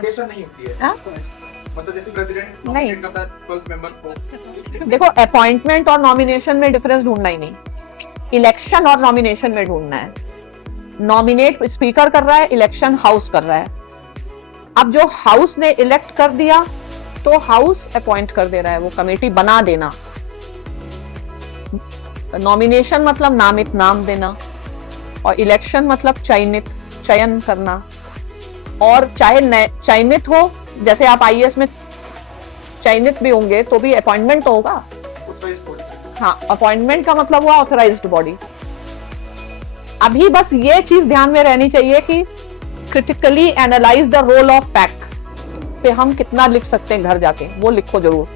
नहीं होती है। हाँ? मतलब जैसे प्रेसिडेंट नहीं। नॉमिनेट करता है 12 मेंबर को। देखो, अपॉइंटमेंट और नॉमिनेशन में डिफरेंस ढूंढना ही नहीं, इलेक्शन और नॉमिनेशन में ढूंढना है। नॉमिनेट स्पीकर कर रहा है, इलेक्शन हाउस कर रहा है। अब जो हाउस ने इलेक्ट कर दिया तो हाउस अपॉइंट कर दे रहा है, वो कमेटी बना देना। नॉमिनेशन मतलब नामित, नाम देना, और इलेक्शन मतलब चयन करना। और चाहे चयनित हो, जैसे आप आईएएस में चयनित भी होंगे तो भी अपॉइंटमेंट तो होगा। हाँ, अपॉइंटमेंट का मतलब हुआ ऑथराइज्ड बॉडी। अभी बस ये चीज ध्यान में रहनी चाहिए कि critically analyse the role of PAC पे हम कितना लिख सकते हैं, घर जाके वो लिखो जरूर।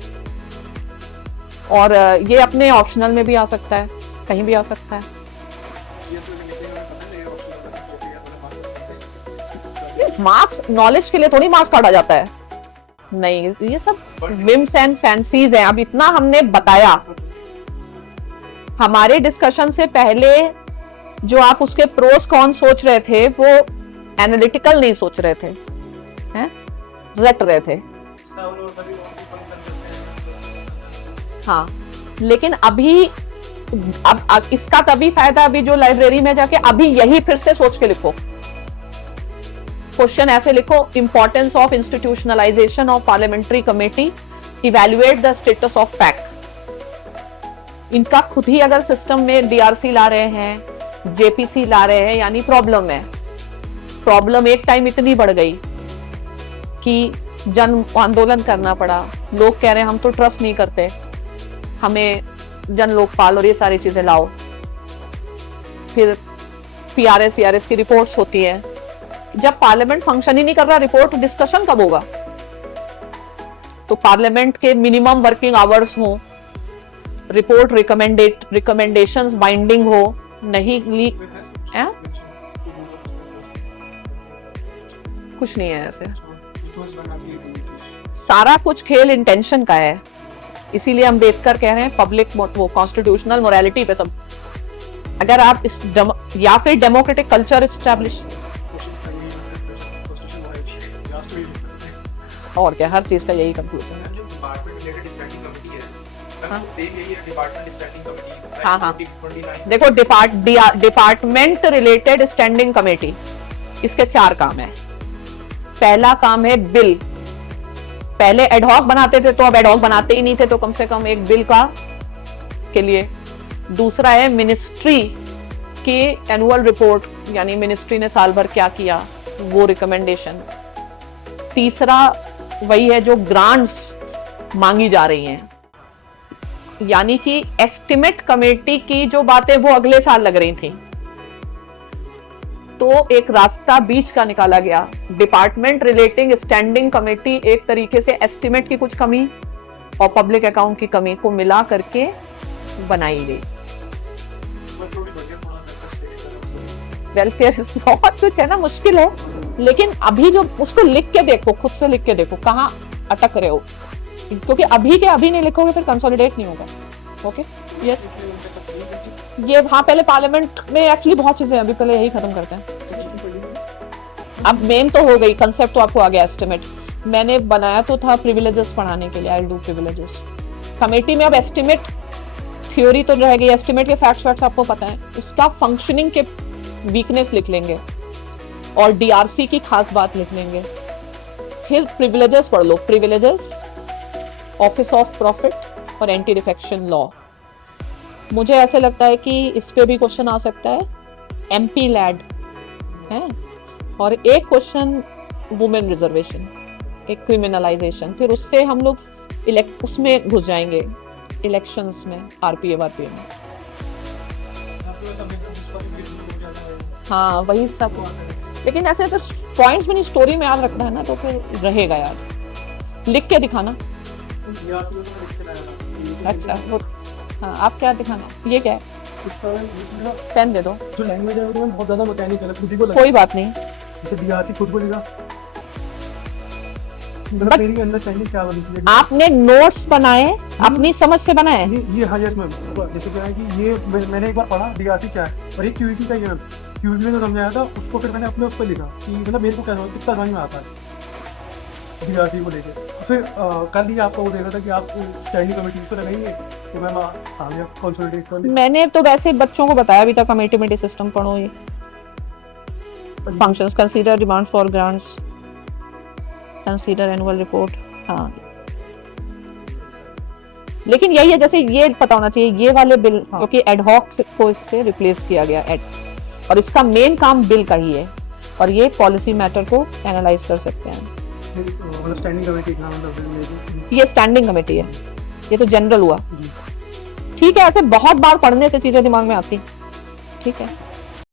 और ये अपने ऑप्शनल में भी आ सकता है, कहीं भी आ सकता है। मार्क्स नॉलेज के लिए थोड़ी मार्क्स काटा जाता है, नहीं, ये सब विम्स एंड फैंसीज हैं। अब इतना हमने बताया, हमारे डिस्कशन से पहले जो आप उसके प्रोस कॉन सोच रहे थे वो एनालिटिकल नहीं सोच रहे थे, हैं? रट रहे थे। हाँ, लेकिन अभी अब इसका तभी फायदा, अभी जो लाइब्रेरी में जाके अभी यही फिर से सोच के लिखो। क्वेश्चन ऐसे लिखो, importance of institutionalisation of parliamentary committee, evaluate the status of PAC. इनका खुद ही अगर सिस्टम में डीआरसी ला रहे हैं, जेपीसी ला रहे हैं, यानी प्रॉब्लम है। प्रॉब्लम एक टाइम इतनी बढ़ गई कि जन आंदोलन करना पड़ा। लोग कह रहे हैं हम तो ट्रस्ट नहीं करते, हमें जन लोकपाल और ये सारी चीजें लाओ। फिर पीआरएस सीआरएस की रिपोर्ट्स होती है। जब पार्लियामेंट फंक्शन ही नहीं कर रहा, रिपोर्ट डिस्कशन कब होगा? तो पार्लियामेंट के मिनिमम वर्किंग आवर्स हो, रिपोर्ट रिकमेंडेशंस बाइंडिंग हो, नहीं कुछ नहीं है ऐसे। सारा कुछ खेल इंटेंशन का है। इसीलिए अम्बेडकर कह रहे हैं पब्लिक वो कॉन्स्टिट्यूशनल मोरालिटी पे सब। अगर आप इस या फिर डेमोक्रेटिक कल्चर इस्टेब्लिश, और क्या, हर चीज का यही कंक्लूजन है। हाँ हाँ, देखो, डिपार्टमेंट रिलेटेड स्टैंडिंग कमेटी, इसके 4 काम है। पहला काम है बिल। पहले एडहॉक बनाते थे, तो अब एडहॉक बनाते ही नहीं थे, तो कम से कम एक बिल का के लिए। दूसरा है मिनिस्ट्री की एनुअल रिपोर्ट, यानी मिनिस्ट्री ने साल भर क्या किया, वो रिकमेंडेशन। तीसरा वही है जो ग्रांट्स मांगी जा रही हैं, यानी कि एस्टिमेट कमेटी की जो बातें वो अगले साल लग रही थी, तो एक रास्ता बीच का निकाला गया। डिपार्टमेंट रिलेटिंग स्टैंडिंग कमेटी एक तरीके से एस्टिमेट की कुछ कमी और पब्लिक अकाउंट की कमी को मिला करके बनाई गई। वेलफेयर बहुत कुछ है ना, मुश्किल है, लेकिन अभी जो उसको लिख के देखो, खुद से लिख के देखो कहाँ अटक रहे हो, क्योंकि अभी के अभी नहीं लिखोगे फिर कंसोलिडेट नहीं होगा। Okay, yes. ये वहां पहले पार्लियामेंट में एक्चुअली बहुत चीजें, अभी पहले यही खत्म करते हैं। अब मेन तो हो गई, कंसेप्ट तो आपको आ गया। एस्टिमेट मैंने बनाया तो था प्रिविलेजेस पढ़ाने के लिए, I will do privileges committee में। अब एस्टिमेट थ्योरी तो रह गई, एस्टिमेट के फैक्ट्स आपको पता है, उसका फंक्शनिंग के वीकनेस लिख लेंगे और डीआरसी की खास बात लिख लेंगे। फिर प्रिविलेजेस पढ़ लो, प्रिविलेजेस, ऑफिस ऑफ प्रॉफिट और एंटी डिफेक्शन लॉ। मुझे ऐसे लगता है कि इस पे भी क्वेश्चन आ सकता है, एमपी लैड है, और एक क्वेश्चन वुमेन रिजर्वेशन, एक क्रिमिनलाइजेशन। फिर उससे हम लोग उसमें घुस जाएंगे इलेक्शंस में, आरपीए वारपीए में। हाँ, वही सब। लेकिन ऐसे तो पॉइंट्स भी नहीं, स्टोरी में याद रखना है ना, तो फिर रहेगा याद। लिख के दिखाना। अच्छा, हाँ, आप क्या दिखाना, ये क्या है? पेन दे दो। जो लैंग्वेज है वो बहुत ज्यादा मैकेनिकल है, खुद ही को कोई बात नहीं, जैसे डीआरसी खुद को लिखा। मेरी अंडरस्टैंडिंग क्या होगी, आपने नोट्स बनाए, अपनी समझ से बनाए। ये हाँ, यस मैम। जैसे क्या है कि ये मैंने एक बार पढ़ा डीआरसी क्या है, और ये क्यूईटी का, ये क्यूईटी में जो समझाया था उसको फिर मैंने अपने उस पर लिखा कि मतलब मेरे को क्या कितना समझ में आता है। डीआरसी को लेकर। फिर कल ही आपको वो दे रहा था कि आप स्टैंडिंग कमेटीज पे लगाएंगे, तो मैम आ गया कंसोलिडेट कर लिया। मैंने तो वैसे बच्चों को बताया भी था कमेटी सिस्टम पढ़ो, ये functions, consider demand for grants, consider annual report. हाँ, लेकिन यही है, जैसे ये पता होना चाहिए ये वाले बिल, क्योंकि एडहॉक को इससे रिप्लेस किया गया और इसका मेन काम बिल का ही है, और ये पॉलिसी मैटर को एनालाइज कर सकते हैं। मतलब स्टैंडिंग कमेटी का मतलब ये स्टैंडिंग कमेटी है, ये तो जनरल हुआ। ठीक है, ऐसे बहुत बार पढ़ने से चीजें दिमाग में आती। ठीक है।